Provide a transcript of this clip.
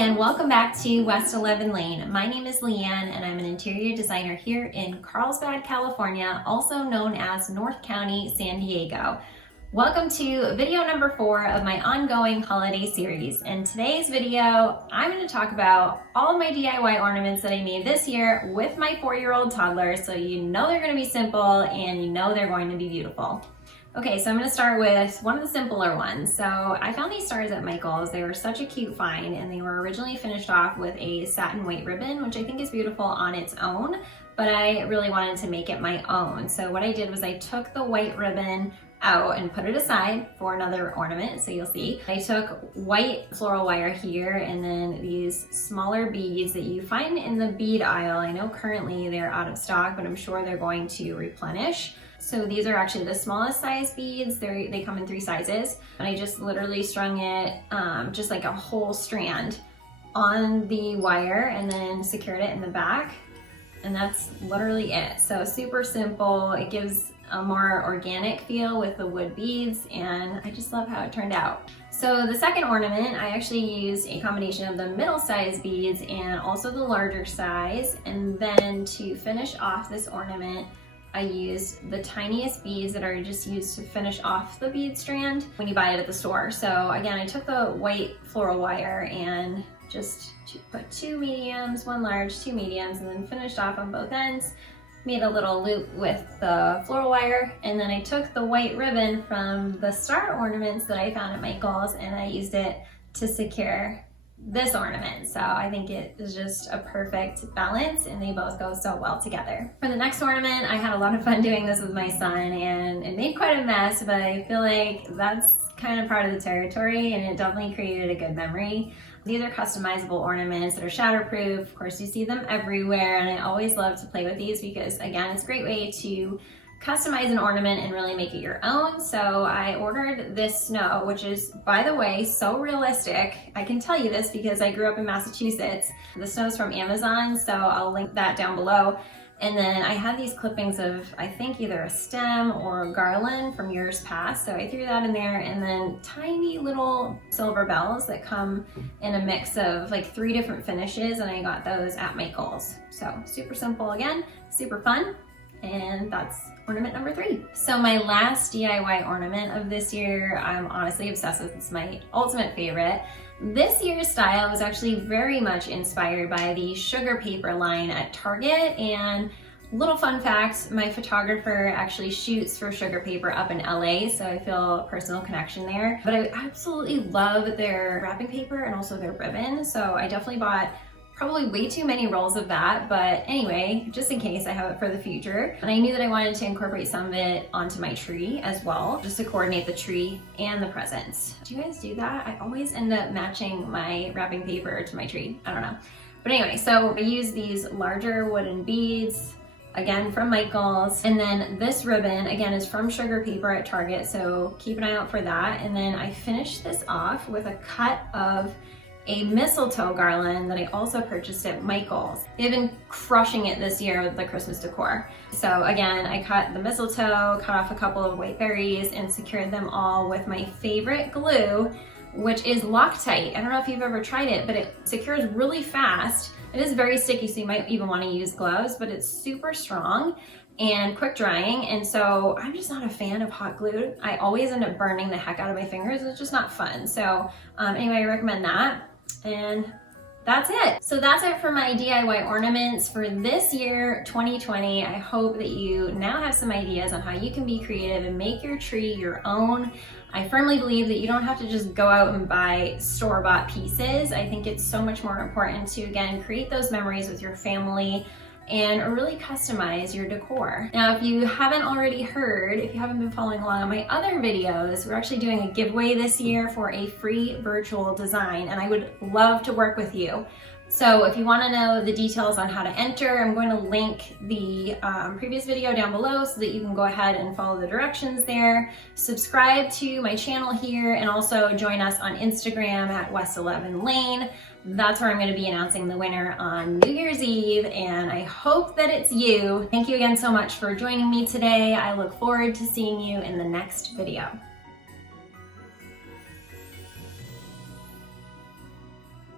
and welcome back to West 11 Lane. My name is Leanne and I'm an interior designer here in Carlsbad, California, also known as North County, San Diego. Welcome to video number 4 of my ongoing holiday series. In today's video, I'm going to talk about all of my DIY ornaments that I made this year with my 4-year-old toddler, so you know they're going to be simple and you know they're going to be beautiful. Okay, so I'm going to start with one of the simpler ones. So I found these stars at Michael's. They were such a cute find, and they were originally finished off with a satin white ribbon, which I think is beautiful on its own, but I really wanted to make it my own. So what I did was I took the white ribbon out and put it aside for another ornament, so you'll see. I took white floral wire here and then these smaller beads that you find in the bead aisle. I know currently they're out of stock, but I'm sure they're going to replenish. So these are actually the smallest size beads. They come in 3 sizes. And I just literally strung it just like a whole strand on the wire and then secured it in the back. And that's literally it. So super simple. It gives a more organic feel with the wood beads, and I just love how it turned out. So the second ornament, I actually used a combination of the middle size beads and also the larger size. And then to finish off this ornament, I used the tiniest beads that are just used to finish off the bead strand when you buy it at the store. So again, I took the white floral wire and just put 2 mediums, 1 large, 2 mediums, and then finished off on both ends. Made a little loop with the floral wire, and then I took the white ribbon from the star ornaments that I found at Michael's and I used it to secure this ornament. So I think it is just a perfect balance and they both go so well together. For the next ornament, I had a lot of fun doing this with my son and it made quite a mess, but I feel like that's kind of part of the territory and it definitely created a good memory. These are customizable ornaments that are shatterproof. Of course, you see them everywhere, and I always love to play with these because, again, it's a great way to customize an ornament and really make it your own. So I ordered this snow, which is, by the way, so realistic. I can tell you this because I grew up in Massachusetts. The snow's from Amazon, so I'll link that down below. And then I had these clippings of, I think, either a stem or a garland from years past. So I threw that in there, and then tiny little silver bells that come in a mix of like 3 different finishes, and I got those at Michael's. So super simple again, super fun. And that's ornament number 3. So my last DIY ornament of this year, I'm honestly obsessed with. It's my ultimate favorite. This year's style was actually very much inspired by the sugar paper line at Target. And little fun fact, my photographer actually shoots for sugar paper up in LA, so I feel a personal connection there. But I absolutely love their wrapping paper and also their ribbon. So I definitely bought probably way too many rolls of that, but anyway, just in case, I have it for the future. And I knew that I wanted to incorporate some of it onto my tree as well, just to coordinate the tree and the presents. Do you guys do that? I always end up matching my wrapping paper to my tree. I don't know. But anyway, so I use these larger wooden beads, again from Michael's, and then this ribbon again is from sugar paper at Target, so keep an eye out for that. And then I finished this off with a cut of a mistletoe garland that I also purchased at Michael's. They've been crushing it this year with the Christmas decor. So again, I cut the mistletoe, cut off a couple of white berries, and secured them all with my favorite glue, which is Loctite. I don't know if you've ever tried it, but it secures really fast. It is very sticky, so you might even want to use gloves, but it's super strong and quick drying. And so I'm just not a fan of hot glue. I always end up burning the heck out of my fingers. It's just not fun. So anyway, I recommend that. And that's it. So that's it for my DIY ornaments for this year, 2020. I hope that you now have some ideas on how you can be creative and make your tree your own. I firmly believe that you don't have to just go out and buy store-bought pieces. I think it's so much more important to, again, create those memories with your family and really customize your decor. Now, if you haven't already heard, if you haven't been following along on my other videos, we're actually doing a giveaway this year for a free virtual design, and I would love to work with you. So if you want to know the details on how to enter, I'm going to link the previous video down below so that you can go ahead and follow the directions there. Subscribe to my channel here and also join us on Instagram at West 11 Lane. That's where I'm going to be announcing the winner on New Year's Eve, and I hope that it's you. Thank you again so much for joining me today. I look forward to seeing you in the next video.